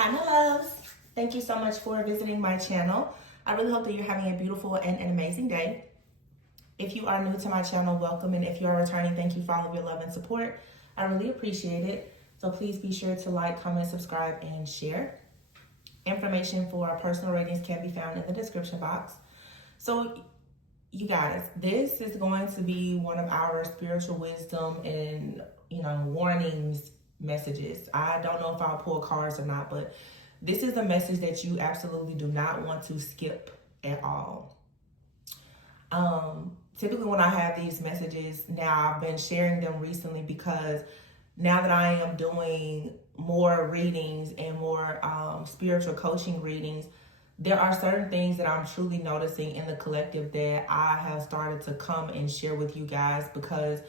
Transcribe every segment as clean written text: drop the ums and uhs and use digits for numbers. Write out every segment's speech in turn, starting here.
Hi, my loves. Thank you so much for visiting my channel. I really hope that you're having a beautiful and an amazing day. If you are new to my channel, welcome. And if you are returning, thank you for all of your love and support. I really appreciate it. So please be sure to like, comment, subscribe, and share. Information for our personal ratings can be found in the description box. So you guys, this is going to be one of our spiritual wisdom and, warnings messages. I don't know if I'll pull cards or not, but this is a message that you absolutely do not want to skip at all. Typically when I have these messages, now I've been sharing them recently because now that I am doing more readings and more spiritual coaching readings, there are certain things that I'm truly noticing in the collective that I have started to come and share with you guys, because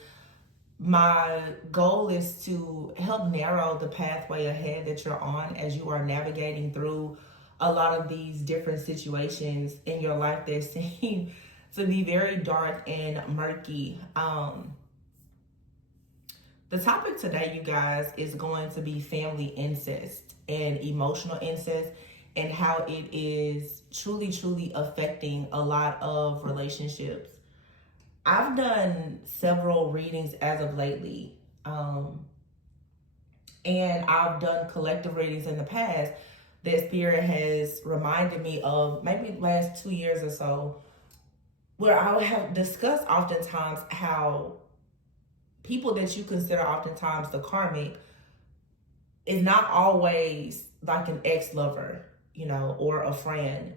my goal is to help narrow the pathway ahead that you're on as you are navigating through a lot of these different situations in your life that seem to be very dark and murky. The topic today, you guys, is going to be family incest and emotional incest, and how it is truly affecting a lot of relationships. I've done several readings as of lately, and I've done collective readings in the past that Spirit has reminded me of, maybe the last 2 years or so, where I have discussed oftentimes how people that you consider oftentimes the karmic is not always like an ex-lover, or a friend.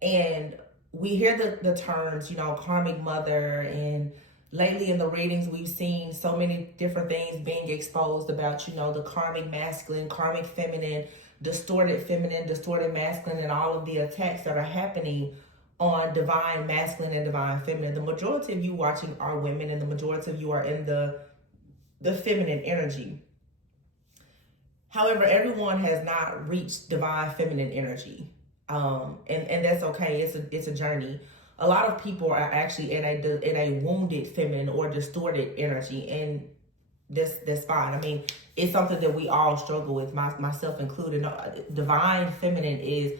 And we hear the terms, karmic mother, and lately in the readings we've seen so many different things being exposed about, the karmic masculine, karmic feminine, distorted masculine, and all of the attacks that are happening on divine masculine and divine feminine. The majority of you watching are women, and the majority of you are in the feminine energy. However, everyone has not reached divine feminine energy. And that's okay. It's a journey. A lot of people are actually in a wounded feminine or distorted energy, and that's fine. I mean, it's something that we all struggle with, myself included. Divine feminine is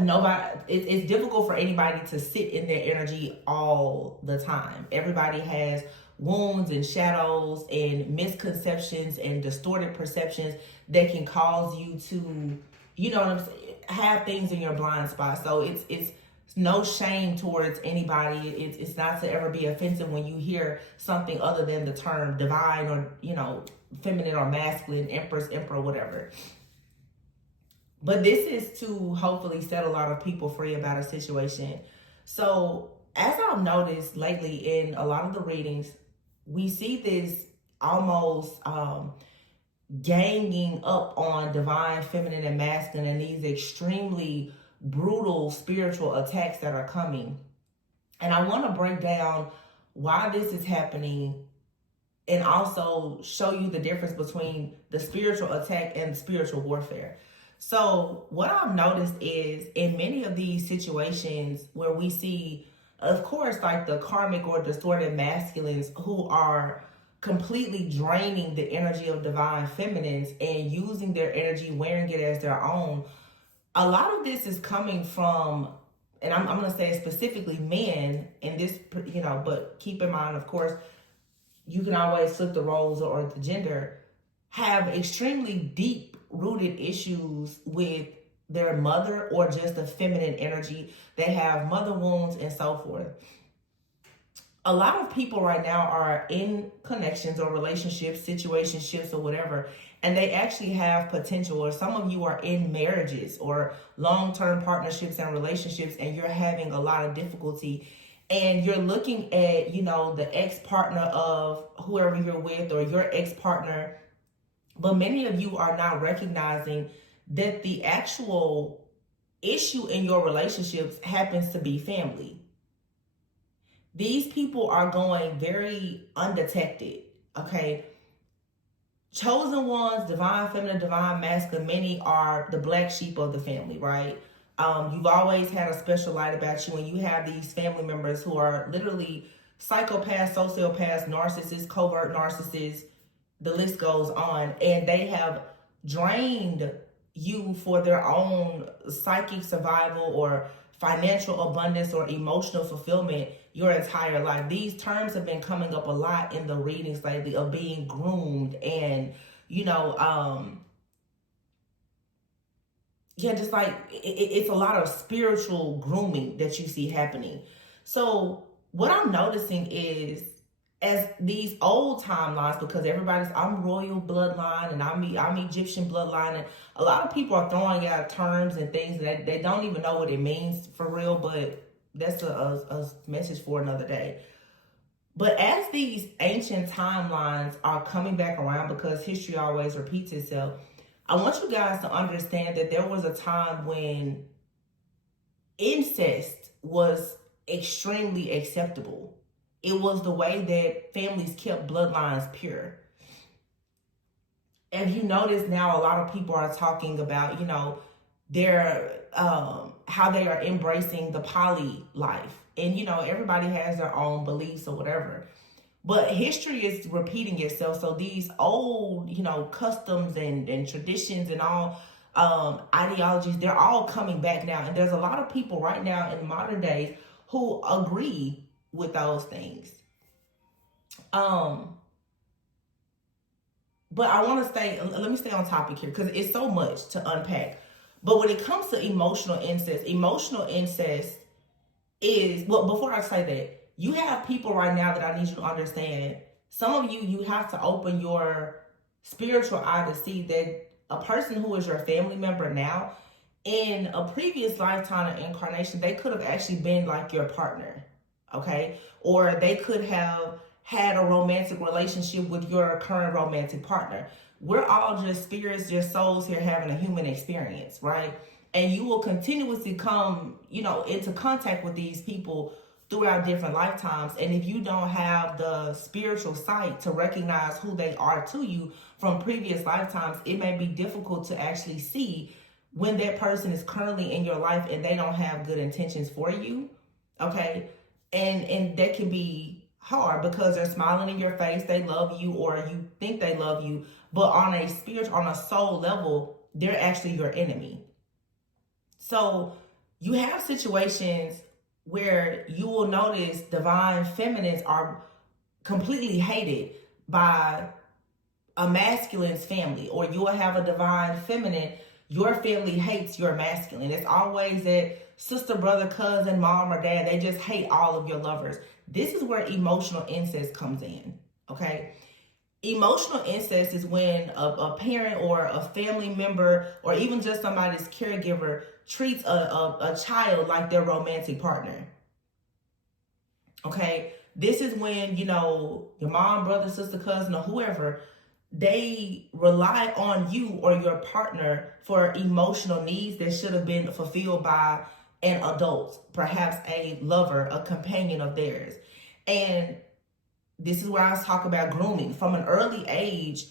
nobody. It's difficult for anybody to sit in their energy all the time. Everybody has wounds and shadows and misconceptions and distorted perceptions that can cause you to, have things in your blind spot. So it's no shame towards anybody. It's not to ever be offensive when you hear something other than the term divine or, feminine or masculine, empress, emperor, whatever. But this is to hopefully set a lot of people free about a situation. So as I've noticed lately in a lot of the readings, we see this almost ganging up on divine feminine and masculine, and these extremely brutal spiritual attacks that are coming. And I want to break down why this is happening, and also show you the difference between the spiritual attack and spiritual warfare. So what I've noticed is in many of these situations where we see, of course, like the karmic or distorted masculines who are completely draining the energy of divine feminines and using their energy, wearing it as their own. A lot of this is coming from, and I'm going to say specifically men in this, but keep in mind, of course, you can always flip the roles or the gender, have extremely deep rooted issues with their mother or just the feminine energy. They have mother wounds and so forth. A lot of people right now are in connections or relationships, situationships or whatever, and they actually have potential, or some of you are in marriages or long-term partnerships and relationships, and you're having a lot of difficulty, and you're looking at, the ex-partner of whoever you're with or your ex-partner, but many of you are not recognizing that the actual issue in your relationships happens to be family. These people are going very undetected, okay? Chosen ones, divine feminine, divine masculine, many are the black sheep of the family, right? You've always had a special light about you, and you have these family members who are literally psychopaths, sociopaths, narcissists, covert narcissists, the list goes on, and they have drained you for their own psychic survival or financial abundance or emotional fulfillment your entire life. These terms have been coming up a lot in the readings lately of being groomed and, you know, yeah, just like it's a lot of spiritual grooming that you see happening. So what I'm noticing is, as these old timelines, because everybody's I'm royal bloodline and I'm Egyptian bloodline, and a lot of people are throwing out terms and things that they don't even know what it means for real. But that's a message for another day. But as these ancient timelines are coming back around, because history always repeats itself, I want you guys to understand that there was a time when incest was extremely acceptable. It was the way that families kept bloodlines pure. And you notice now a lot of people are talking about, you know, their how they are embracing the poly life. And you know, everybody has their own beliefs or whatever. But history is repeating itself. So these old, you know, customs and traditions and all ideologies, they're all coming back now. And there's a lot of people right now in modern days who agree with those things. But I want to let me stay on topic here because it's so much to unpack. But when it comes to emotional incest is, well, before I say that, you have people right now that I need you to understand. Some of you, you have to open your spiritual eye to see that a person who is your family member now, in a previous lifetime or incarnation, they could have actually been like your partner, okay? Or they could have had a romantic relationship with your current romantic partner. We're all just spirits, just souls here having a human experience, right? And you will continuously come, you know, into contact with these people throughout different lifetimes. And if you don't have the spiritual sight to recognize who they are to you from previous lifetimes, it may be difficult to actually see when that person is currently in your life and they don't have good intentions for you, okay? And that can be hard because they're smiling in your face, they love you, or you think they love you, but on a spiritual, on a soul level, they're actually your enemy. So you have situations where you will notice divine feminines are completely hated by a masculine's family, or you will have a divine feminine, your family hates your masculine. It's always that sister, brother, cousin, mom, or dad, they just hate all of your lovers. This is where emotional incest comes in, okay? Emotional incest is when a parent or a family member or even just somebody's caregiver treats a child like their romantic partner. Okay? This is when, you know, your mom, brother, sister, cousin, or whoever, they rely on you or your partner for emotional needs that should have been fulfilled by an adult, perhaps a lover, a companion of theirs. And this is where I talk about grooming. From an early age,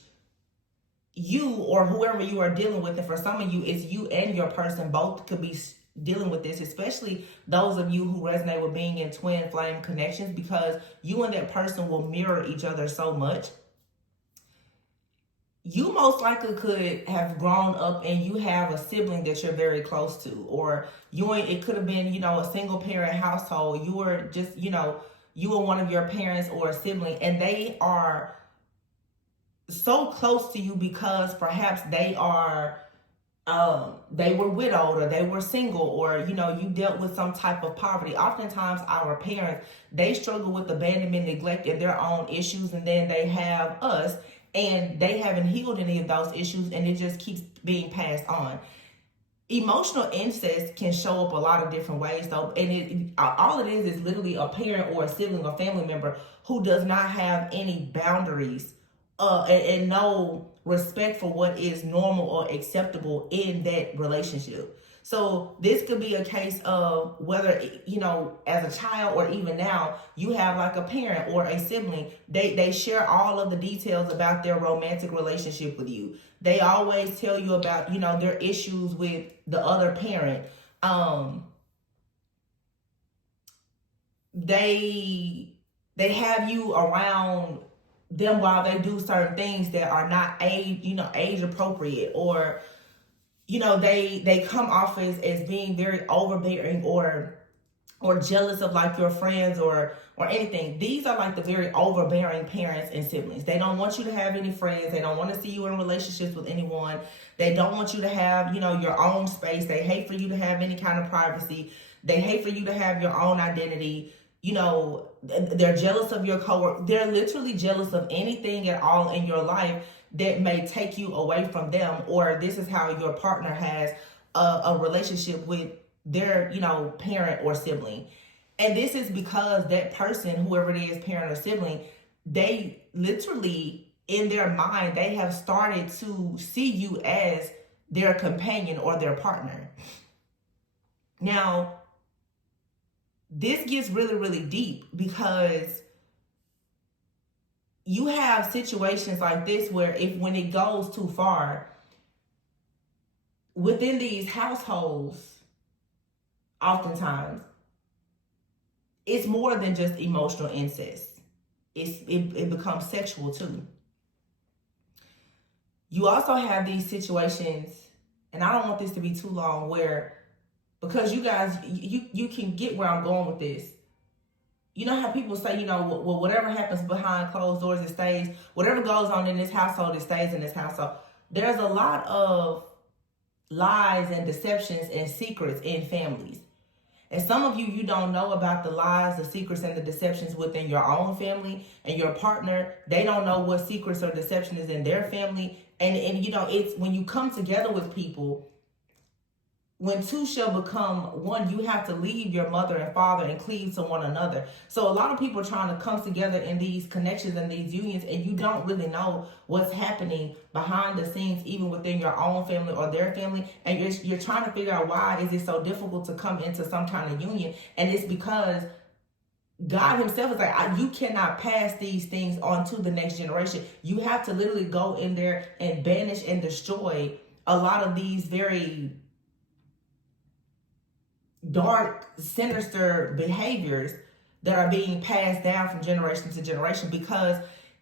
you or whoever you are dealing with, and for some of you, it's you and your person both could be dealing with this, especially those of you who resonate with being in twin flame connections, because you and that person will mirror each other so much. You most likely could have grown up and you have a sibling that you're very close to, or it could have been, you know, a single parent household. You were just, you know, you or one of your parents or a sibling, and they are so close to you because perhaps they were widowed, or they were single, or, you know, you dealt with some type of poverty. Oftentimes our parents, they struggle with abandonment, neglect, and their own issues, and then they have us, and they haven't healed any of those issues, and it just keeps being passed on. Emotional incest can show up a lot of different ways, though, and all it is literally a parent or a sibling or family member who does not have any boundaries and no respect for what is normal or acceptable in that relationship. So this could be a case of whether, you know, as a child or even now, you have like a parent or a sibling, they share all of the details about their romantic relationship with you. They always tell you about, you know, their issues with the other parent. They have you around them while they do certain things that are not age appropriate, or they come off as being very overbearing or jealous of like your friends or anything. These are like the very overbearing parents and siblings. They don't want you to have any friends. They don't want to see you in relationships with anyone. They don't want you to have, your own space. They hate for you to have any kind of privacy. They hate for you to have your own identity. They're jealous of your coworker. They're literally jealous of anything at all in your life that may take you away from them, or this is how your partner has a relationship with their, parent or sibling. And this is because that person, whoever it is, parent or sibling, they literally, in their mind, they have started to see you as their companion or their partner. Now, this gets really, really deep because you have situations like this where when it goes too far, within these households, oftentimes, it's more than just emotional incest. It becomes sexual too. You also have these situations, and I don't want this to be too long, where, because you guys, you can get where I'm going with this. You know how people say, well, whatever happens behind closed doors, it stays. Whatever goes on in this household, it stays in this household. There's a lot of lies and deceptions and secrets in families. And some of you don't know about the lies, the secrets, and the deceptions within your own family, and your partner, they don't know what secrets or deception is in their family. And it's when you come together with people, when two shall become one, you have to leave your mother and father and cleave to one another. So a lot of people are trying to come together in these connections and these unions, and you don't really know what's happening behind the scenes, even within your own family or their family. And you're trying to figure out, why is it so difficult to come into some kind of union? And it's because God himself is like, you cannot pass these things on to the next generation. You have to literally go in there and banish and destroy a lot of these very dark, sinister behaviors that are being passed down from generation to generation. Because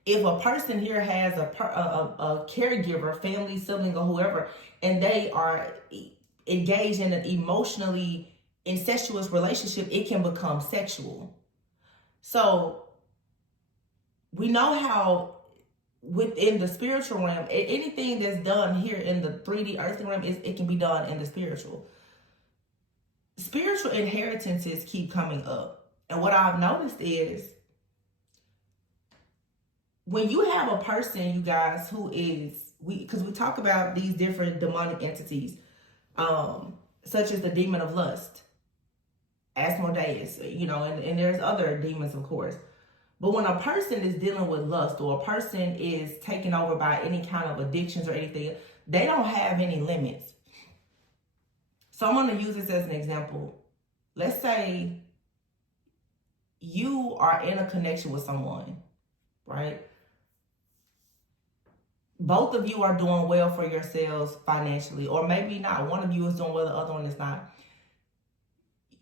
if a person here has a caregiver, family, sibling, or whoever, and they are engaged in an emotionally incestuous relationship, it can become sexual. So we know how within the spiritual realm, anything that's done here in the 3D earthly realm, it can be done in the spiritual. Spiritual inheritances keep coming up. And what I've noticed is, when you have a person, you guys, who is, because we talk about these different demonic entities, such as the demon of lust, Asmodeus, and there's other demons, of course. But when a person is dealing with lust, or a person is taken over by any kind of addictions or anything, they don't have any limits. So I'm going to use this as an example. Let's say you are in a connection with someone, right? Both of you are doing well for yourselves financially, or maybe not. One of you is doing well, the other one is not.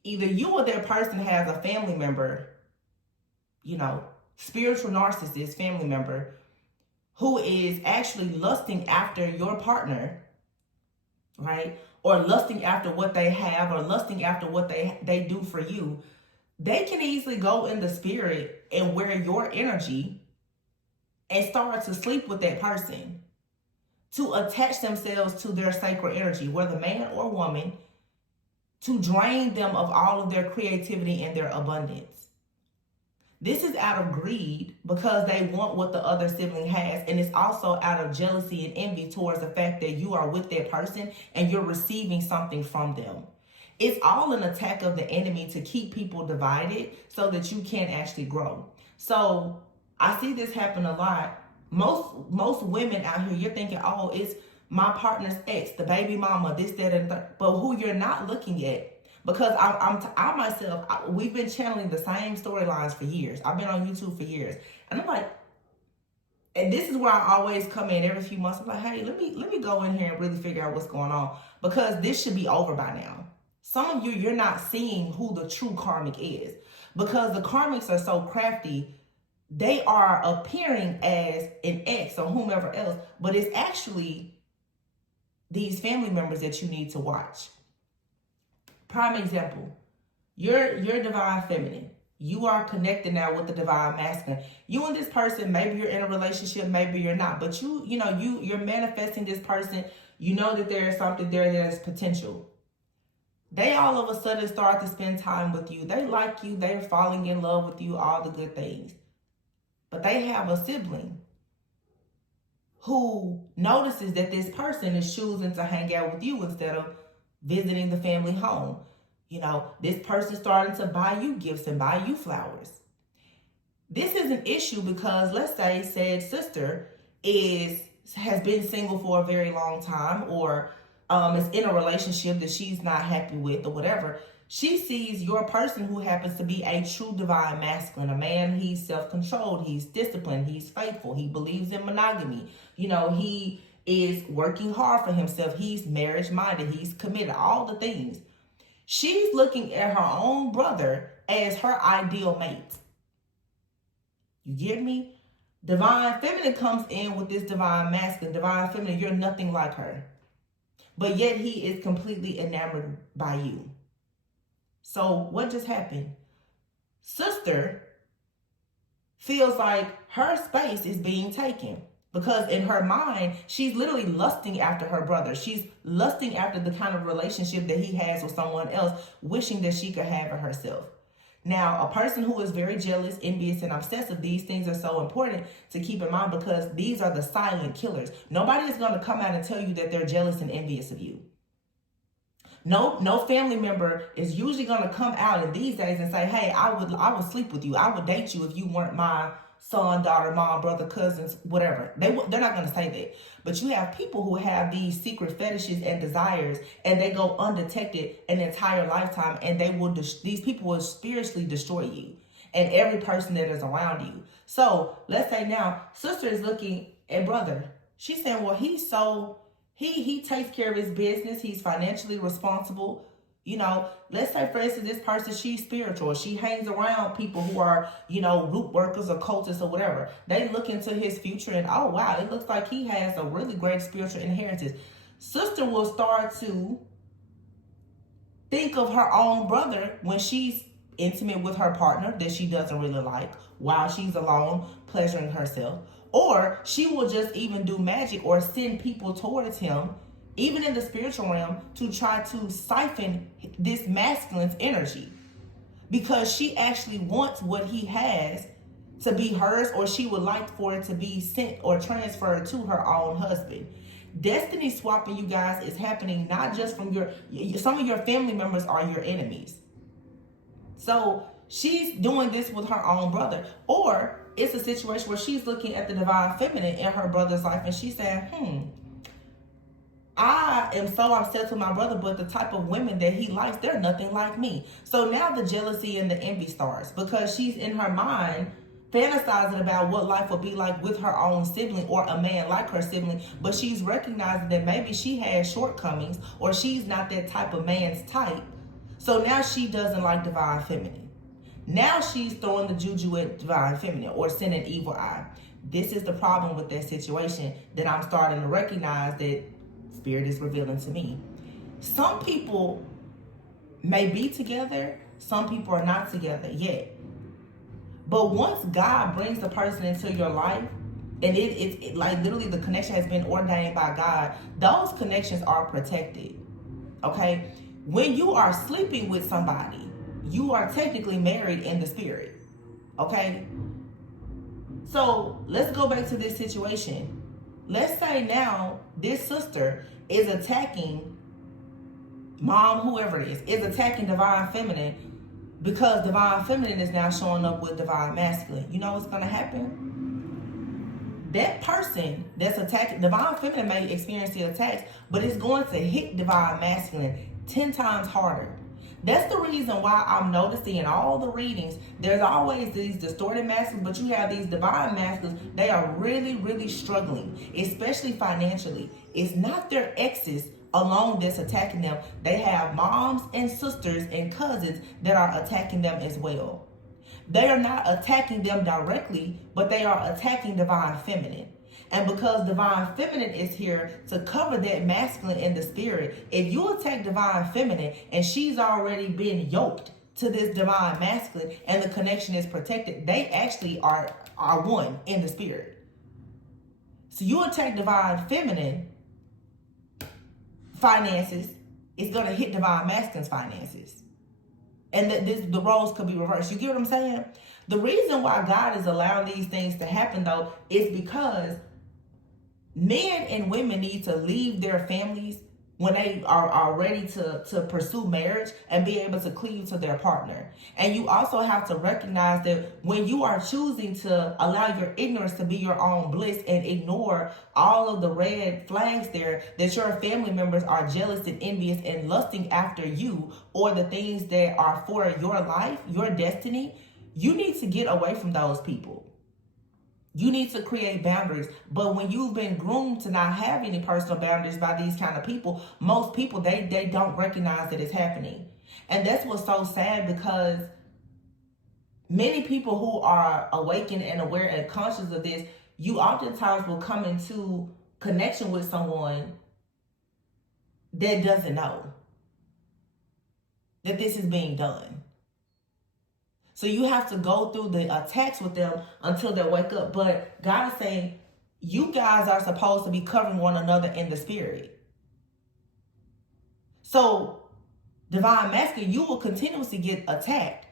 Either you or that person has a family member, spiritual narcissist family member, who is actually lusting after your partner, right? Or lusting after what they have, or lusting after what they do for you. They can easily go in the spirit and wear your energy and start to sleep with that person, to attach themselves to their sacred energy, whether man or woman, to drain them of all of their creativity and their abundance. This is out of greed, because they want what the other sibling has. And it's also out of jealousy and envy towards the fact that you are with that person and you're receiving something from them. It's all an attack of the enemy to keep people divided so that you can't actually grow. So I see this happen a lot. Most women out here, you're thinking, oh, it's my partner's ex, the baby mama, this, that, and that. But who you're not looking at, because I myself, we've been channeling the same storylines for years. I've been on YouTube for years. And I'm like, and this is where I always come in every few months. I'm like, hey, let me go in here and really figure out what's going on, because this should be over by now. Some of you, you're not seeing who the true karmic is, because the karmics are so crafty. They are appearing as an ex or whomever else, but it's actually these family members that you need to watch. Prime example, you're divine feminine. You are connected now with the divine masculine. You and this person, maybe you're in a relationship, maybe you're not, but you're manifesting this person. You know that there is something there that is potential. They all of a sudden start to spend time with you. They like you. They're falling in love with you, all the good things. But they have a sibling who notices that this person is choosing to hang out with you instead of visiting the family home. This person starting to buy you gifts and buy you flowers. This is an issue because let's say said sister has been single for a very long time, or is in a relationship that she's not happy with or whatever. She sees your person who happens to be a true divine masculine, a man. He's self-controlled, he's disciplined, he's faithful, he believes in monogamy. He is working hard for himself, he's marriage-minded, he's committed, all the things. She's looking at her own brother as her ideal mate. You get me? Divine feminine comes in with this divine masculine. Divine feminine, you're nothing like her. But yet he is completely enamored by you. So what just happened? Sister feels like her space is being taken. Because in her mind, she's literally lusting after her brother. She's lusting after the kind of relationship that he has with someone else, wishing that she could have it herself. Now, a person who is very jealous, envious, and obsessive, these things are so important to keep in mind because these are the silent killers. Nobody is going to come out and tell you that they're jealous and envious of you. No family member is usually going to come out in these days and say, hey, I would sleep with you. I would date you if you weren't my son, daughter, mom, brother, cousins, whatever. They're not going to say that. But you have people who have these secret fetishes and desires, and they go undetected an entire lifetime, and these people will spiritually destroy you and every person that is around you. So let's say now, sister is looking at brother. She's saying, well, he takes care of his business. He's financially responsible. Let's say, for instance, this person, she's spiritual. She hangs around people who are, root workers or cultists or whatever. They look into his future and, oh, wow, it looks like he has a really great spiritual inheritance. Sister will start to think of her own brother when she's intimate with her partner that she doesn't really like while she's alone, pleasuring herself. Or she will just even do magic or send people towards him, even in the spiritual realm, to try to siphon this masculine's energy because she actually wants what he has to be hers, or she would like for it to be sent or transferred to her own husband. Destiny swapping, you guys, is happening not just from some of your family members are your enemies. So she's doing this with her own brother, or it's a situation where she's looking at the divine feminine in her brother's life and she's saying, I am so upset with my brother, but the type of women that he likes, they're nothing like me. So now the jealousy and the envy starts because she's in her mind fantasizing about what life would be like with her own sibling or a man like her sibling, but she's recognizing that maybe she has shortcomings or she's not that type of man's type. So now she doesn't like divine feminine. Now she's throwing the juju at divine feminine or sending evil eye. This is the problem with that situation that I'm starting to recognize that Spirit is revealing to me. Some people may be together, some people are not together yet. But once God brings the person into your life, and it's like literally the connection has been ordained by God, those connections are protected. Okay? When you are sleeping with somebody, you are technically married in the spirit. Okay? So let's go back to this situation. Let's say now this sister is attacking mom, whoever it is attacking divine feminine because divine feminine is now showing up with divine masculine. You know what's going to happen? That person that's attacking divine feminine may experience the attacks, but it's going to hit divine masculine 10 times harder. That's the reason why I'm noticing in all the readings, there's always these distorted masculines, but you have these divine masculines. They are really, really struggling, especially financially. It's not their exes alone that's attacking them. They have moms and sisters and cousins that are attacking them as well. They are not attacking them directly, but they are attacking divine feminine. And because divine feminine is here to cover that masculine in the spirit, if you attack divine feminine and she's already been yoked to this divine masculine and the connection is protected, they actually are one in the spirit. So you attack divine feminine finances, it's going to hit divine masculine's finances. And the roles could be reversed. You get what I'm saying? The reason why God is allowing these things to happen, though, is because men and women need to leave their families when they are ready to pursue marriage and be able to cleave to their partner. And you also have to recognize that when you are choosing to allow your ignorance to be your own bliss and ignore all of the red flags there, that your family members are jealous and envious and lusting after you or the things that are for your life, your destiny, you need to get away from those people. You need to create boundaries. But when you've been groomed to not have any personal boundaries by these kind of people, most people, they don't recognize that it's happening. And that's what's so sad, because many people who are awakened and aware and conscious of this, you oftentimes will come into connection with someone that doesn't know that this is being done. So you have to go through the attacks with them until they wake up. But God is saying, you guys are supposed to be covering one another in the spirit. So divine masculine, you will continuously get attacked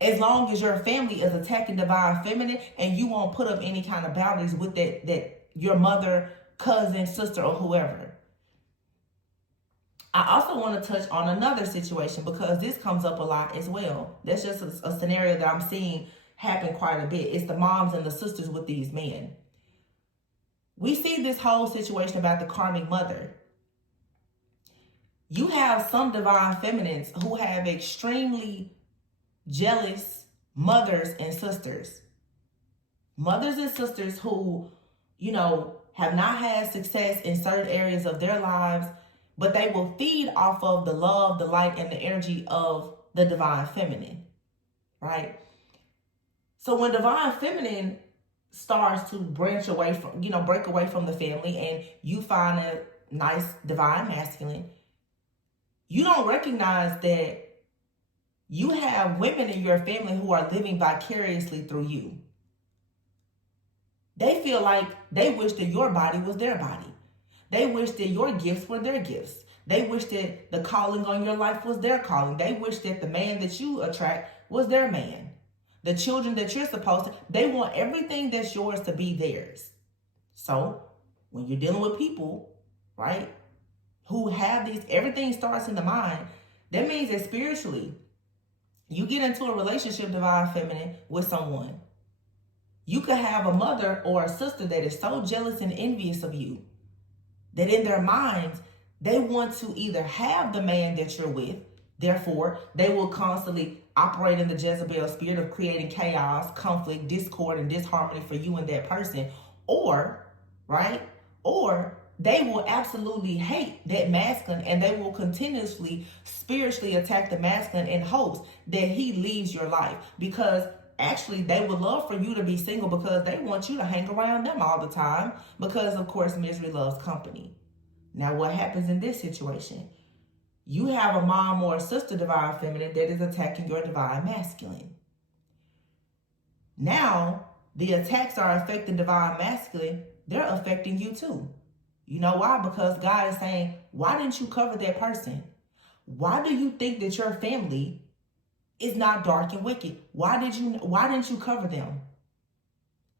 as long as your family is attacking divine feminine, and you won't put up any kind of boundaries with that your mother, cousin, sister, or whoever. I also want to touch on another situation, because this comes up a lot as well. That's just a scenario that I'm seeing happen quite a bit. It's the moms and the sisters with these men. We see this whole situation about the karmic mother. You have some divine feminines who have extremely jealous mothers and sisters. Mothers and sisters who, have not had success in certain areas of their lives, but they will feed off of the love, the light, and the energy of the divine feminine, right? So when divine feminine starts to break away from the family, and you find a nice divine masculine, you don't recognize that you have women in your family who are living vicariously through you. They feel like they wish that your body was their body. They wish that your gifts were their gifts. They wish that the calling on your life was their calling. They wish that the man that you attract was their man. The children that you're supposed to, they want everything that's yours to be theirs. So when you're dealing with people, right, who have these, everything starts in the mind, that means that spiritually, you get into a relationship, divine feminine, with someone. You could have a mother or a sister that is so jealous and envious of you that in their minds, they want to either have the man that you're with, therefore, they will constantly operate in the Jezebel spirit of creating chaos, conflict, discord, and disharmony for you and that person, or they will absolutely hate that masculine, and they will continuously spiritually attack the masculine in hopes that he leaves your life, because actually they would love for you to be single, because they want you to hang around them all the time, because of course misery loves company. Now what happens in this situation? You have a mom or a sister divine feminine that is attacking your divine masculine. Now the attacks are affecting divine masculine, they're affecting you too. You know why? Because God is saying, why didn't you cover that person? Why do you think that your family is not dark and wicked? Why didn't you cover them?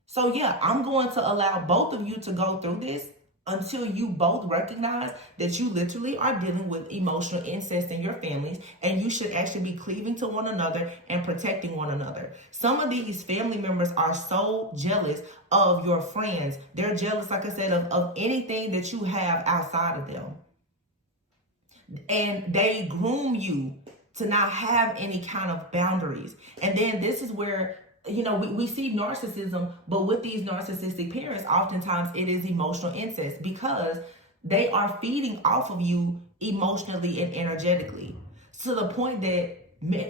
So yeah, I'm going to allow both of you to go through this until you both recognize that you literally are dealing with emotional incest in your families, and you should actually be cleaving to one another and protecting one another. Some of these family members are so jealous of your friends. They're jealous, like I said, of anything that you have outside of them. And they groom you to not have any kind of boundaries. And then this is where, we see narcissism, but with these narcissistic parents, oftentimes it is emotional incest, because they are feeding off of you emotionally and energetically, to the point that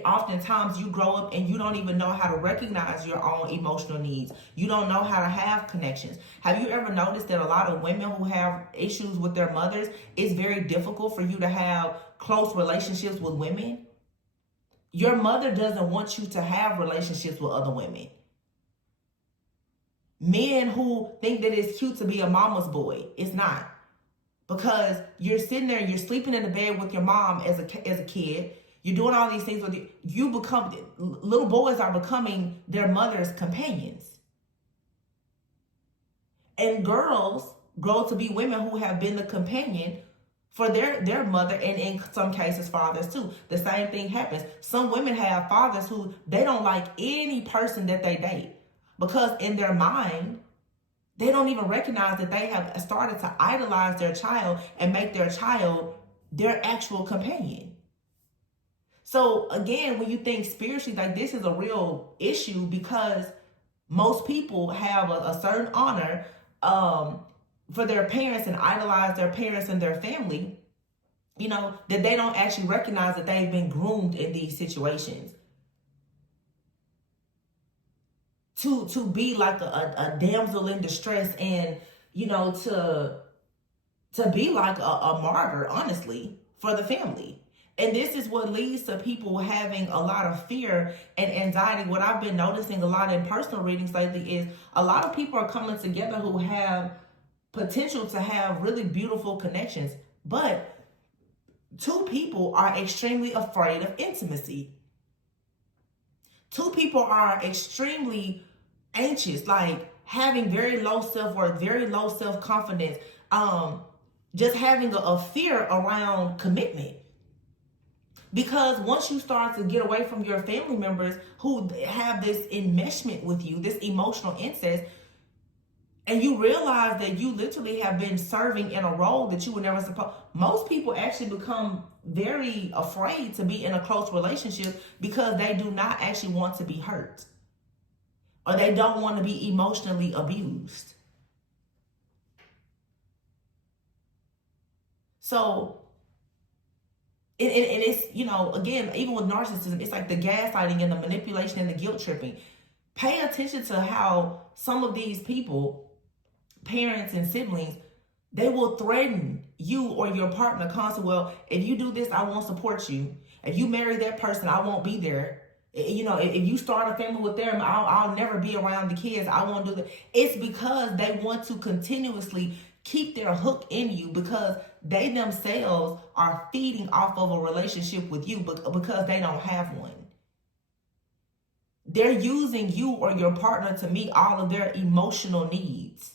oftentimes you grow up and you don't even know how to recognize your own emotional needs. You don't know how to have connections. Have you ever noticed that a lot of women who have issues with their mothers, it's very difficult for you to have close relationships with women? Your mother doesn't want you to have relationships with other women. Men who think that it's cute to be a mama's boy, it's not. Because you're sitting there, you're sleeping in the bed with your mom as a kid. You're doing all these things with you. Little boys are becoming their mother's companions. And girls grow to be women who have been the companion for their mother, and in some cases fathers too. The same thing happens. Some women have fathers who they don't like any person that they date, because in their mind, they don't even recognize that they have started to idolize their child and make their child their actual companion. So again, when you think spiritually, like, this is a real issue, because most people have a certain honor for their parents and idolize their parents and their family, that they don't actually recognize that they've been groomed in these situations to be like a damsel in distress, and to be like a martyr, honestly, for the family. And this is what leads to people having a lot of fear and anxiety. What I've been noticing a lot in personal readings lately is a lot of people are coming together who have potential to have really beautiful connections, but two people are extremely afraid of intimacy. Two people are extremely anxious, like having very low self-worth, very low self-confidence, just having a fear around commitment. Because once you start to get away from your family members who have this enmeshment with you, this emotional incest, and you realize that you literally have been serving in a role that you were never supposed. Most people actually become very afraid to be in a close relationship because they do not actually want to be hurt, or they don't want to be emotionally abused. So, and it's, again, even with narcissism, it's like the gaslighting and the manipulation and the guilt tripping. Pay attention to how some of these people, parents and siblings, they will threaten you or your partner constantly. Well, if you do this, I won't support you. If you marry that person, I won't be there. If you start a family with them, I'll never be around the kids. I won't do that. It's because they want to continuously keep their hook in you, because they themselves are feeding off of a relationship with you because they don't have one. They're using you or your partner to meet all of their emotional needs.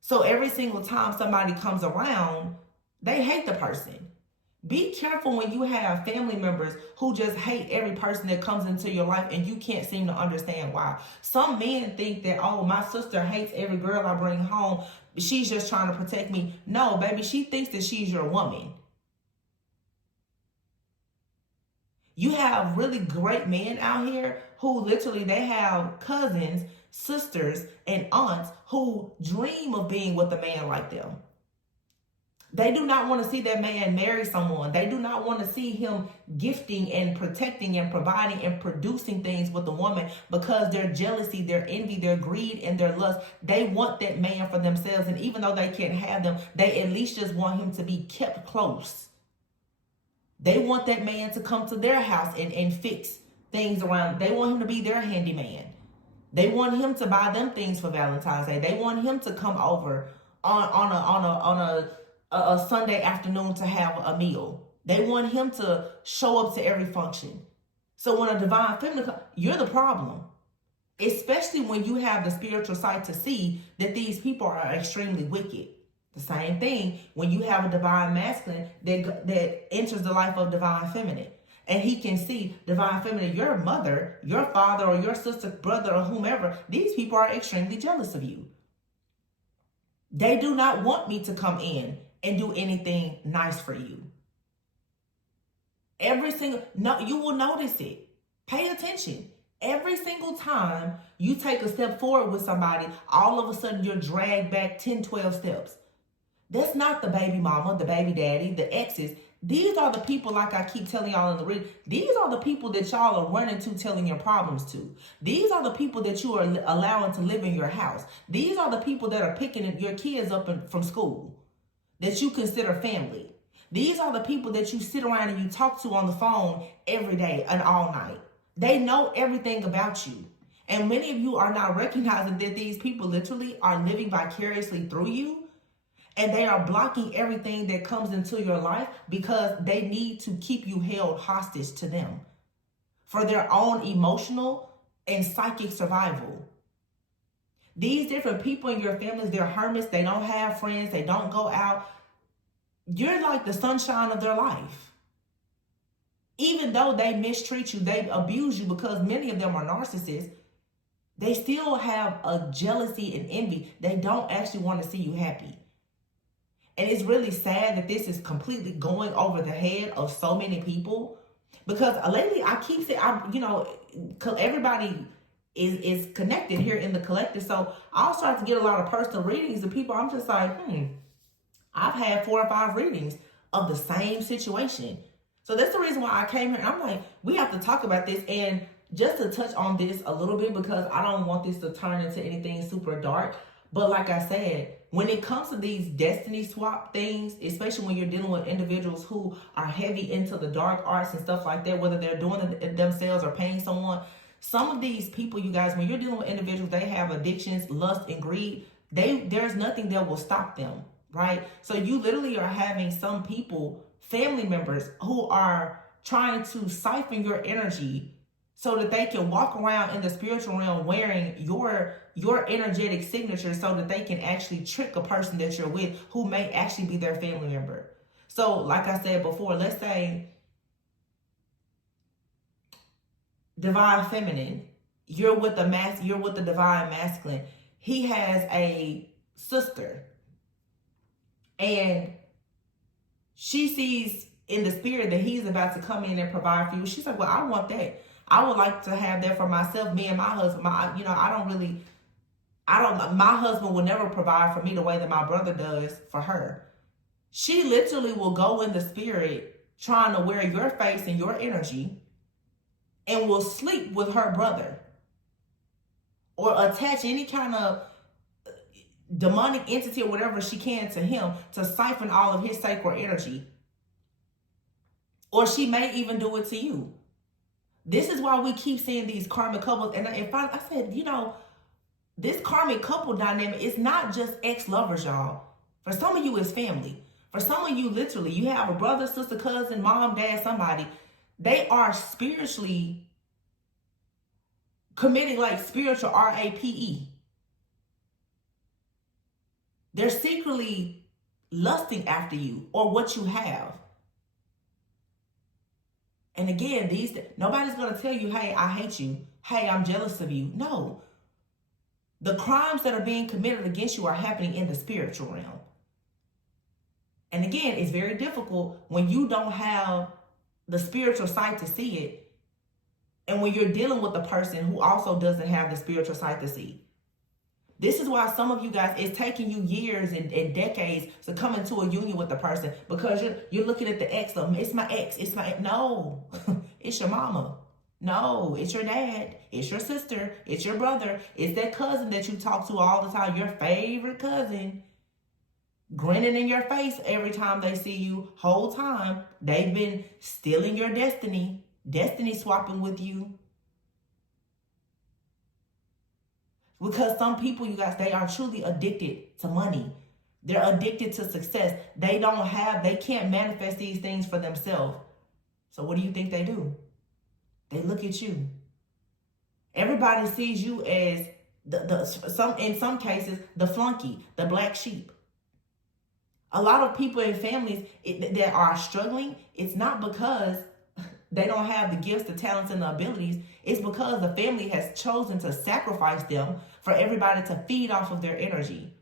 So every single time somebody comes around, they hate the person. Be careful when you have family members who just hate every person that comes into your life and you can't seem to understand why. Some men think that, oh, my sister hates every girl I bring home. She's just trying to protect me. No, baby, she thinks that she's your woman. You have really great men out here who literally, they have cousins, sisters, and aunts who dream of being with a man like them. They do not want to see that man marry someone. They do not want to see him gifting and protecting and providing and producing things with a woman, because their jealousy, their envy, their greed, and their lust, they want that man for themselves. And even though they can't have them, they at least just want him to be kept close. They want that man to come to their house and fix things around. They want him to be their handyman. They want him to buy them things for Valentine's Day. They want him to come over on a Sunday afternoon to have a meal. They want him to show up to every function. So when a divine feminine comes, you're the problem. Especially when you have the spiritual sight to see that these people are extremely wicked. The same thing when you have a divine masculine that enters the life of divine feminine. And he can see divine feminine, your mother, your father, or your sister, brother, or whomever. These people are extremely jealous of you. They do not want me to come in and do anything nice for you. You will notice it. Pay attention. Every single time you take a step forward with somebody, all of a sudden you're dragged back 10, 12 steps. That's not the baby mama, the baby daddy, the exes. These are the people, like I keep telling y'all in the read, these are the people that y'all are running to telling your problems to. These are the people that you are allowing to live in your house. These are the people that are picking your kids up from school that you consider family. These are the people that you sit around and you talk to on the phone every day and all night. They know everything about you. And many of you are not recognizing that these people literally are living vicariously through you. And they are blocking everything that comes into your life because they need to keep you held hostage to them for their own emotional and psychic survival. These different people in your families, they're hermits. They don't have friends. They don't go out. You're like the sunshine of their life. Even though they mistreat you, they abuse you, because many of them are narcissists, they still have a jealousy and envy. They don't actually want to see you happy. And it's really sad that this is completely going over the head of so many people, because lately I keep saying, everybody is connected here in the collective. So I'll start to get a lot of personal readings of people. I'm just like, I've had 4 or 5 readings of the same situation. So that's the reason why I came here. I'm like, we have to talk about this. And just to touch on this a little bit, because I don't want this to turn into anything super dark. But like I said, when it comes to these destiny swap things, especially when you're dealing with individuals who are heavy into the dark arts and stuff like that, whether they're doing it themselves or paying someone, some of these people, you guys, when you're dealing with individuals, they have addictions, lust, and greed. There's nothing that will stop them, right? So you literally are having some people, family members, who are trying to siphon your energy so that they can walk around in the spiritual realm wearing your energetic signature, so that they can actually trick a person that you're with who may actually be their family member. So like I said before, let's say divine feminine, you're with the divine masculine. He has a sister and she sees in the spirit that he's about to come in and provide for you. She's like, well, I want that. I would like to have that for myself, me and my husband. My husband will never provide for me the way that my brother does for her. She literally will go in the spirit trying to wear your face and your energy, and will sleep with her brother or attach any kind of demonic entity or whatever she can to him to siphon all of his sacred energy. Or she may even do it to you. This is why we keep seeing these karmic couples. And I said, this karmic couple dynamic is not just ex-lovers, y'all. For some of you, it's family. For some of you, literally, you have a brother, sister, cousin, mom, dad, somebody. They are spiritually committing, like spiritual RAPE. They're secretly lusting after you or what you have. And again, nobody's going to tell you, hey, I hate you. Hey, I'm jealous of you. No. The crimes that are being committed against you are happening in the spiritual realm. And again, it's very difficult when you don't have the spiritual sight to see it, and when you're dealing with a person who also doesn't have the spiritual sight to see. This is why some of you guys, it's taking you years and decades to come into a union with the person, because you're looking at the ex of, it's my ex, no, it's your mama. No, it's your dad, it's your sister, it's your brother, it's that cousin that you talk to all the time, your favorite cousin, grinning in your face every time they see you. Whole time they've been stealing your destiny swapping with you. Because some people, you guys, they are truly addicted to money. They're addicted to success. They can't manifest these things for themselves. So what do you think they do? They look at you. Everybody sees you as in some cases, the flunky, the black sheep. A lot of people in families that are struggling, it's not because they don't have the gifts, the talents, and the abilities. It's because the family has chosen to sacrifice them for everybody to feed off of their energy.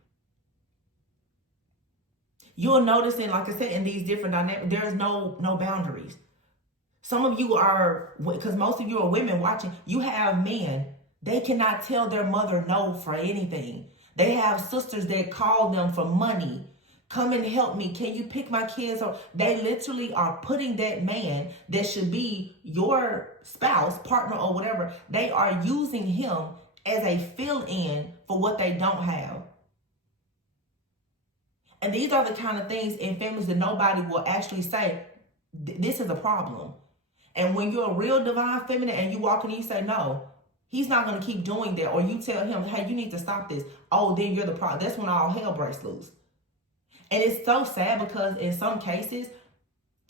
You'll notice, and like I said, in these different dynamics, there's no boundaries. Some of you are, because most of you are women watching, you have men. They cannot tell their mother no for anything. They have sisters that call them for money, Come and help me. Can you pick my kids up? They literally are putting that man that should be your spouse, partner, or whatever. They are using him as a fill-in for what they don't have. And these are the kind of things in families that nobody will actually say, this is a problem. And when you're a real divine feminine and you walk in and you say, no, he's not going to keep doing that. Or you tell him, hey, you need to stop this. Oh, then you're the problem. That's when all hell breaks loose. And it's so sad because in some cases,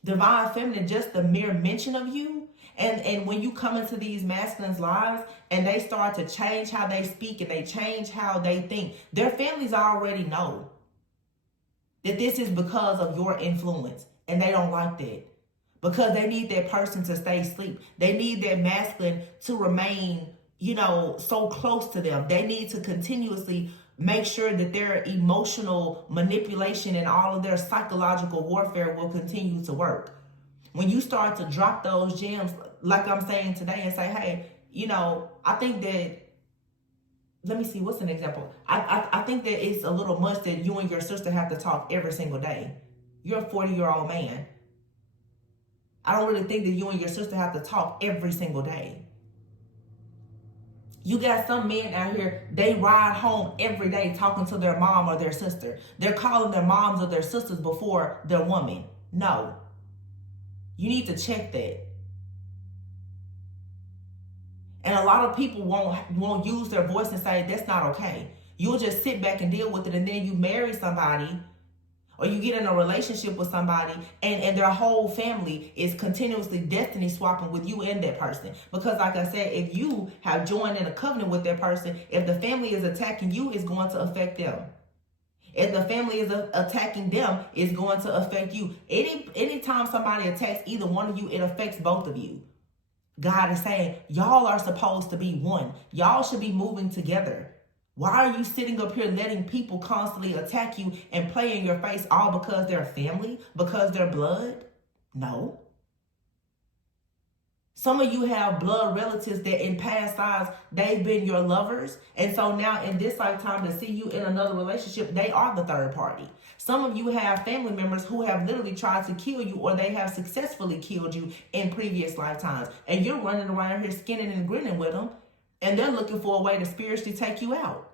divine feminine, just the mere mention of you, and when you come into these masculines' lives and they start to change how they speak and they change how they think, their families already know that this is because of your influence, and they don't like that. Because they need that person to stay asleep. They need that masculine to remain, so close to them. They need to continuously make sure that their emotional manipulation and all of their psychological warfare will continue to work. When you start to drop those gems, like I'm saying today, and say, hey, I think that, let me see, what's an example? I think that it's a little much that you and your sister have to talk every single day. You're a 40-year-old man. I don't really think that you and your sister have to talk every single day. You got some men out here, they ride home every day talking to their mom or their sister. They're calling their moms or their sisters before their woman. No. You need to check that. And a lot of people won't use their voice and say, that's not okay. You'll just sit back and deal with it, and then you marry somebody or you get in a relationship with somebody and their whole family is continuously destiny swapping with you and that person. Because like I said, if you have joined in a covenant with that person, if the family is attacking you, it's going to affect them. If the family is attacking them, it's going to affect you. Anytime somebody attacks either one of you, it affects both of you. God is saying, y'all are supposed to be one. Y'all should be moving together. Why are you sitting up here letting people constantly attack you and play in your face all because they're family, because they're blood? No. Some of you have blood relatives that in past lives, they've been your lovers. And so now in this lifetime to see you in another relationship, they are the third party. Some of you have family members who have literally tried to kill you, or they have successfully killed you in previous lifetimes. And you're running around here skinning and grinning with them. And they're looking for a way to spiritually take you out.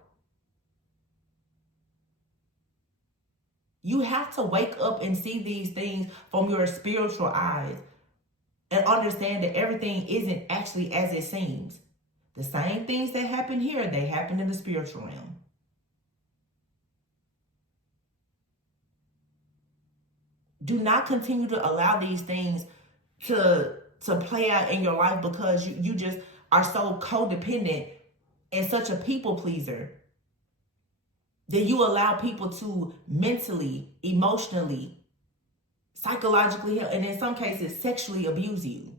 You have to wake up and see these things from your spiritual eyes and understand that everything isn't actually as it seems. The same things that happen here, they happen in the spiritual realm. Do not continue to allow these things to play out in your life because you just are so codependent and such a people pleaser that you allow people to mentally, emotionally, psychologically, and in some cases, sexually abuse you.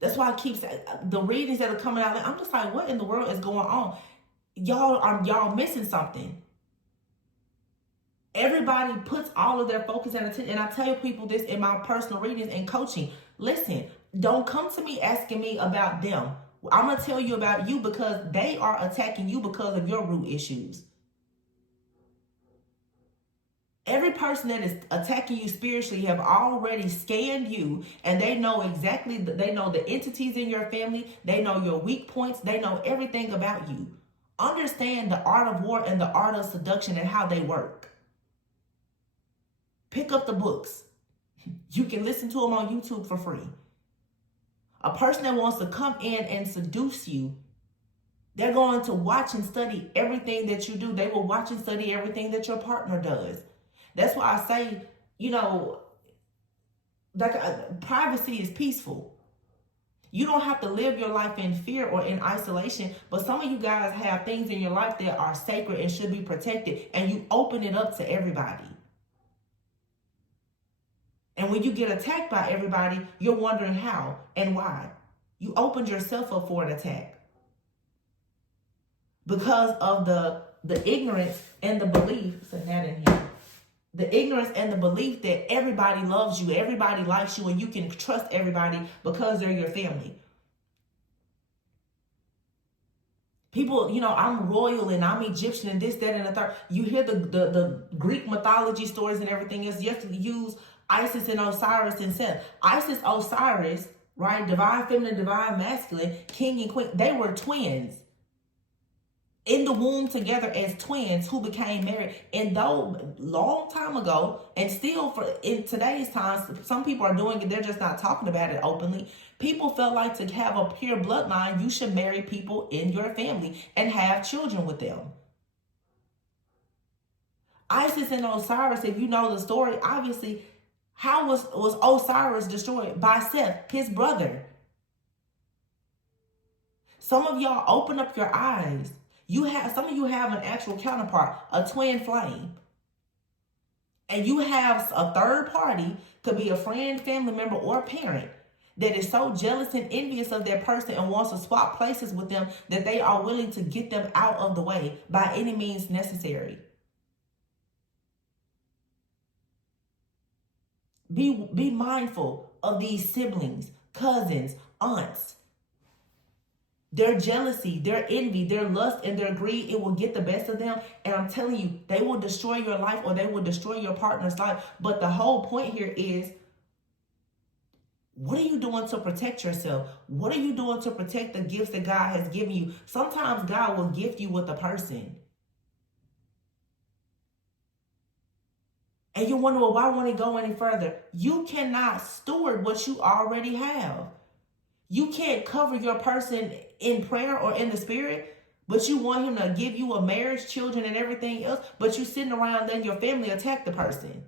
That's why I keep saying, the readings that are coming out, I'm just like, what in the world is going on? Y'all missing something. Everybody puts all of their focus and attention, and I tell people this in my personal readings and coaching. Listen, don't come to me asking me about them. I'm going to tell you about you because they are attacking you because of your root issues. Every person that is attacking you spiritually have already scanned you, and they know exactly, they know the entities in your family, they know your weak points, they know everything about you. Understand the art of war and the art of seduction and how they work. Pick up the books. You can listen to them on YouTube for free. A person that wants to come in and seduce you, they're going to watch and study everything that you do. They will watch and study everything that your partner does. That's why I say, privacy is peaceful. You don't have to live your life in fear or in isolation, but some of you guys have things in your life that are sacred and should be protected, and you open it up to everybody. And when you get attacked by everybody, you're wondering how and why. You opened yourself up for an attack because of the ignorance and the belief. So that in here. The ignorance and the belief that everybody loves you, everybody likes you, and you can trust everybody because they're your family. People, I'm royal and I'm Egyptian and this, that, and the third. You hear the Greek mythology stories and everything else. You have to use Isis and Osiris and Seth. Isis, Osiris, right? Divine feminine, divine masculine, king and queen. They were twins in the womb together as twins who became married. And though long time ago, and still in today's times, some people are doing it, they're just not talking about it openly. People felt like to have a pure bloodline, you should marry people in your family and have children with them. Isis and Osiris, if you know the story, obviously, how was Osiris destroyed? By Seth, his brother. Some of y'all open up your eyes. Some of you have an actual counterpart, a twin flame. And you have a third party, could be a friend, family member, or a parent, that is so jealous and envious of their person and wants to swap places with them that they are willing to get them out of the way by any means necessary. Be mindful of these siblings, cousins, aunts. Their jealousy, their envy, their lust, and their greed, it will get the best of them. And I'm telling you, they will destroy your life or they will destroy your partner's life. But the whole point here is, what are you doing to protect yourself? What are you doing to protect the gifts that God has given you? Sometimes God will gift you with a person. And you wonder, well, why won't it go any further? You cannot steward what you already have. You can't cover your person in prayer or in the spirit, but you want him to give you a marriage, children, and everything else, but you sitting around letting your family attack the person.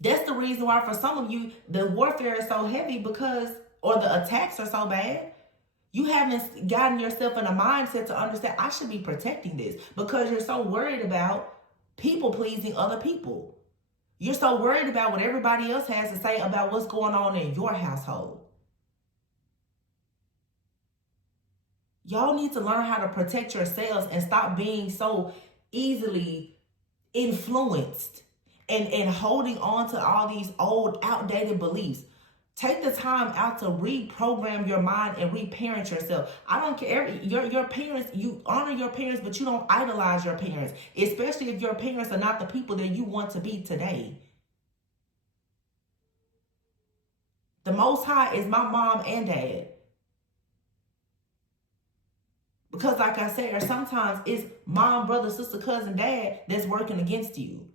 That's the reason why for some of you, the warfare is so heavy or the attacks are so bad. You haven't gotten yourself in a mindset to understand, I should be protecting this, because you're so worried about people pleasing other people. You're so worried about what everybody else has to say about what's going on in your household. Y'all need to learn how to protect yourselves and stop being so easily influenced and holding on to all these old, outdated beliefs. Take the time out to reprogram your mind and reparent yourself. I don't care. Your parents, you honor your parents, but you don't idolize your parents, especially if your parents are not the people that you want to be today. The Most High is my mom and dad. Because like I said, sometimes it's mom, brother, sister, cousin, dad that's working against you.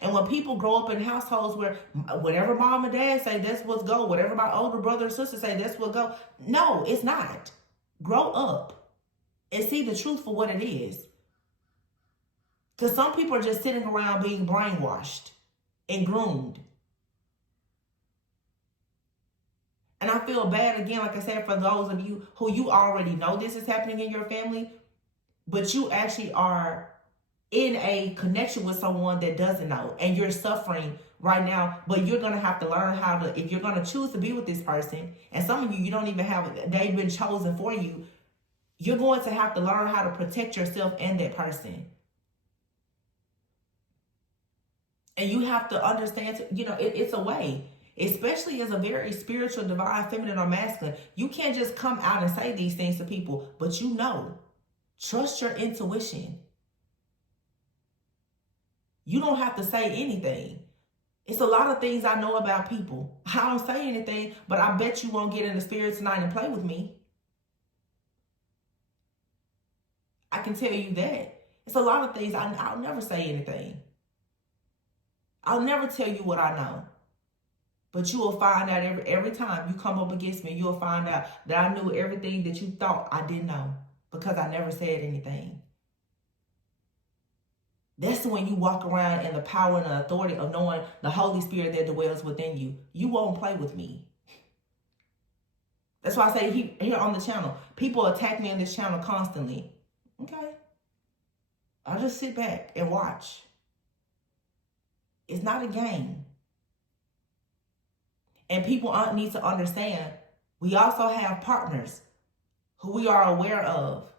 And when people grow up in households where whatever mom and dad say, that's what's go. Whatever my older brother or sister say, that's what go. No, it's not. Grow up and see the truth for what it is. Because some people are just sitting around being brainwashed and groomed. And I feel bad, again, like I said, for those of you who you already know this is happening in your family, but you actually are in a connection with someone that doesn't know, and you're suffering right now, but you're going to have to learn how to, if you're going to choose to be with this person, and some of you don't even have, they've been chosen for you, you're going to have to learn how to protect yourself and that person. And you have to understand, it's a way. Especially as a very spiritual, divine, feminine, or masculine. You can't just come out and say these things to people, but trust your intuition. You don't have to say anything. It's a lot of things I know about people. I don't say anything, but I bet you won't get in the spirit tonight and play with me. I can tell you that. It's a lot of things I'll never say anything. I'll never tell you what I know. But you will find out every time you come up against me, you'll find out that I knew everything that you thought I didn't know, because I never said anything. That's when you walk around in the power and the authority of knowing the Holy Spirit that dwells within you. You won't play with me. That's why I say here on the channel, people attack me on this channel constantly. Okay. I'll just sit back and watch. It's not a game. And people need to understand, we also have partners who we are aware of.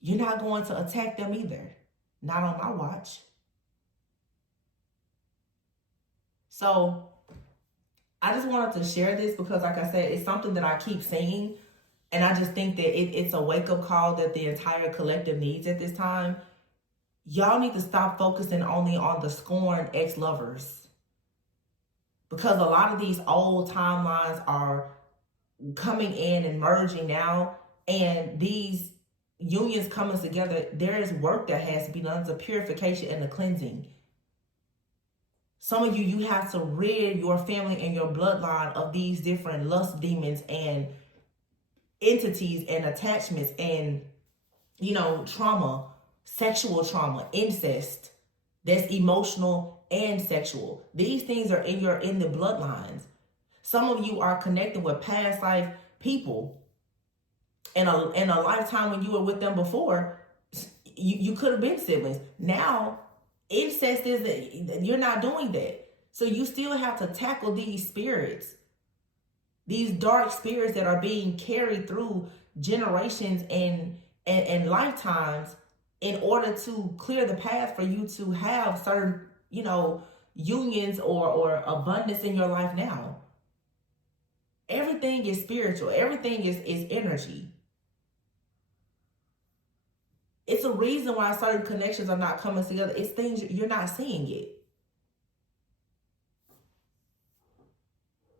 You're not going to attack them either. Not on my watch. So I just wanted to share this because, like I said, it's something that I keep saying. And I just think that it's a wake-up call that the entire collective needs at this time. Y'all need to stop focusing only on the scorned ex-lovers. Because a lot of these old timelines are coming in and merging now. And these unions coming together, there is work that has to be done. The purification and the cleansing. Some of you have to rid your family and your bloodline of these different lust demons and entities and attachments and, trauma, sexual trauma, incest, that's emotional and sexual. These things are in the bloodlines. Some of you are connected with past life people in a lifetime when you were with them before. You could have been siblings. Now, incest is that you're not doing that. So you still have to tackle these spirits, these dark spirits that are being carried through generations and lifetimes in order to clear the path for you to have certain, unions or abundance in your life now. Everything is spiritual. Everything is energy. It's a reason why certain connections are not coming together. It's things you're not seeing it.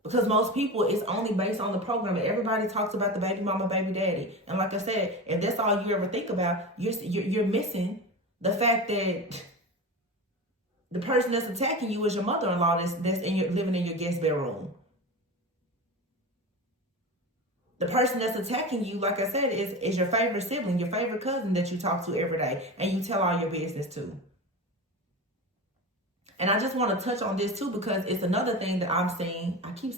Because most people, it's only based on the program. Everybody talks about the baby mama, baby daddy. And like I said, if that's all you ever think about, you're missing the fact that the person that's attacking you is your mother-in-law that's living in your guest bedroom. The person that's attacking you, like I said, is your favorite sibling, your favorite cousin that you talk to every day and you tell all your business to. And I just want to touch on this too because it's another thing that I'm saying. I keep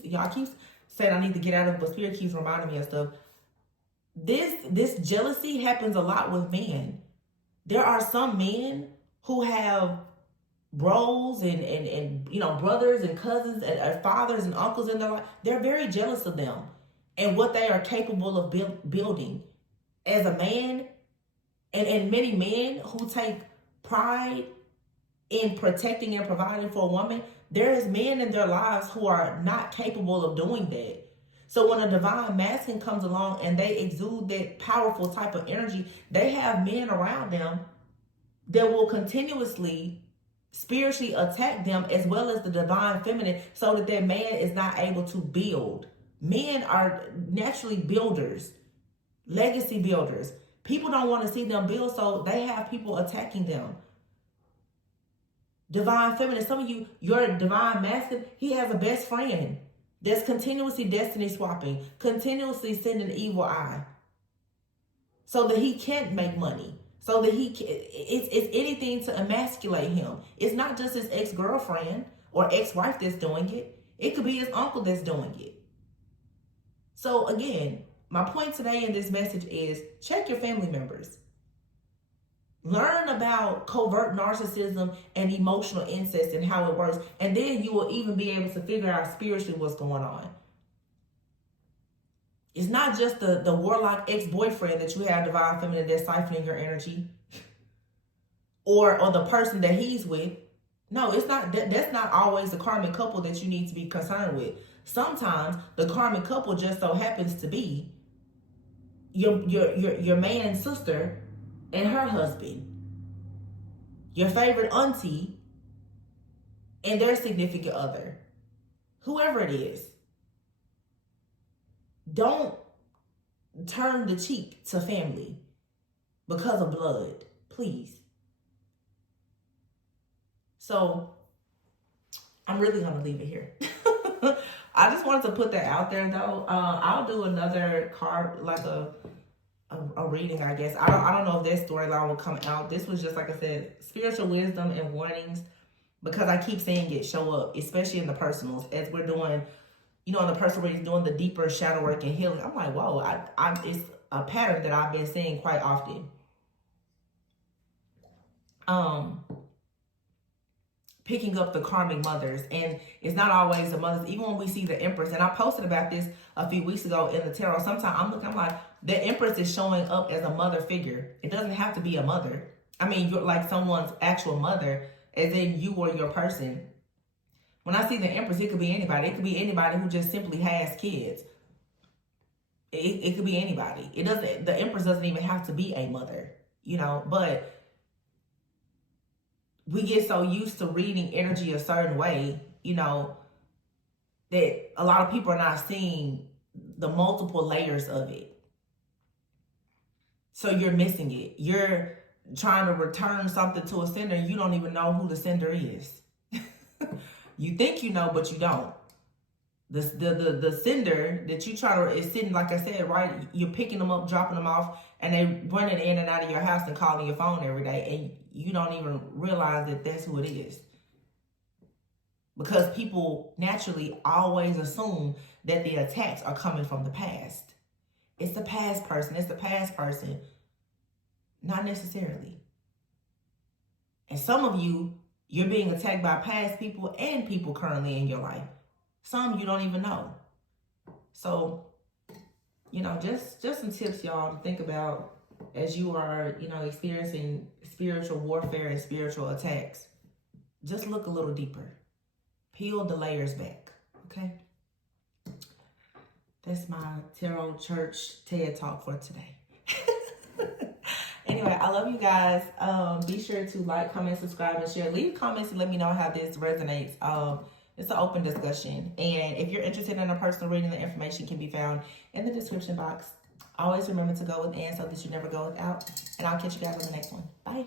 saying I need to get out of it, but Spirit keeps reminding me of stuff. This jealousy happens a lot with men. There are some men who have bros and brothers and cousins and fathers and uncles in their life. They're very jealous of them and what they are capable of building as a man. And many men who take pride in protecting and providing for a woman, there is men in their lives who are not capable of doing that. So when a divine masculine comes along and they exude that powerful type of energy, they have men around them that will continuously spiritually attack them as well as the divine feminine so that that man is not able to build. Men are naturally builders, legacy builders. People don't want to see them build, so they have people attacking them. Divine feminine, some of you, your divine masculine, he has a best friend that's continuously destiny swapping, continuously sending an evil eye so that he can't make money, so that it's anything to emasculate him. It's not just his ex-girlfriend or ex-wife that's doing it. It could be his uncle that's doing it. So again, my point today in this message is check your family members. Learn about covert narcissism and emotional incest and how it works. And then you will even be able to figure out spiritually what's going on. It's not just the warlock ex-boyfriend that you have divine feminine that's siphoning your energy. Or the person that he's with. No, it's not. That's not always the karmic couple that you need to be concerned with. Sometimes the karmic couple just so happens to be your man's sister and her husband, your favorite auntie and their significant other, whoever it is. Don't turn the cheek to family because of blood, please. So I'm really gonna leave it here. I just wanted to put that out there though. I'll do another card, like a reading, I guess. I don't know if this storyline will come out. This was just, like I said, spiritual wisdom and warnings, because I keep seeing it show up, especially in the personals, as we're doing, in the personal readings, doing the deeper shadow work and healing. I'm like, whoa, it's a pattern that I've been seeing quite often. Picking up the karmic mothers, and it's not always the mothers. Even when we see the Empress, and I posted about this a few weeks ago in the tarot, sometimes I'm like, the Empress is showing up as a mother figure. It doesn't have to be a mother. I mean, you're like someone's actual mother, as in you or your person. When I see the Empress, it could be anybody. It could be anybody who just simply has kids. It could be anybody. It doesn't. The Empress doesn't even have to be a mother, you know. But we get so used to reading energy a certain way, you know, that a lot of people are not seeing the multiple layers of it. So you're missing it. You're trying to return something to a sender, and you don't even know who the sender is. You think you know, but you don't. The sender that you try to is sitting, like I said, right? You're picking them up, dropping them off, and they running in and out of your house and calling your phone every day, and you don't even realize that that's who it is. Because people naturally always assume that the attacks are coming from the past. It's the past person. It's the past person. Not necessarily. And some of you, you're being attacked by past people and people currently in your life. Some you don't even know. So, you know, just some tips, y'all, to think about as you are, you know, experiencing spiritual warfare and spiritual attacks. Just look a little deeper. Peel the layers back, okay? That's my Tarot Church TED Talk for today. Anyway, I love you guys. Be sure to like, comment, subscribe, and share. Leave comments and let me know how this resonates. It's an open discussion. And if you're interested in a personal reading, the information can be found in the description box. Always remember to go with and so that you never go without. And I'll catch you guys on the next one. Bye.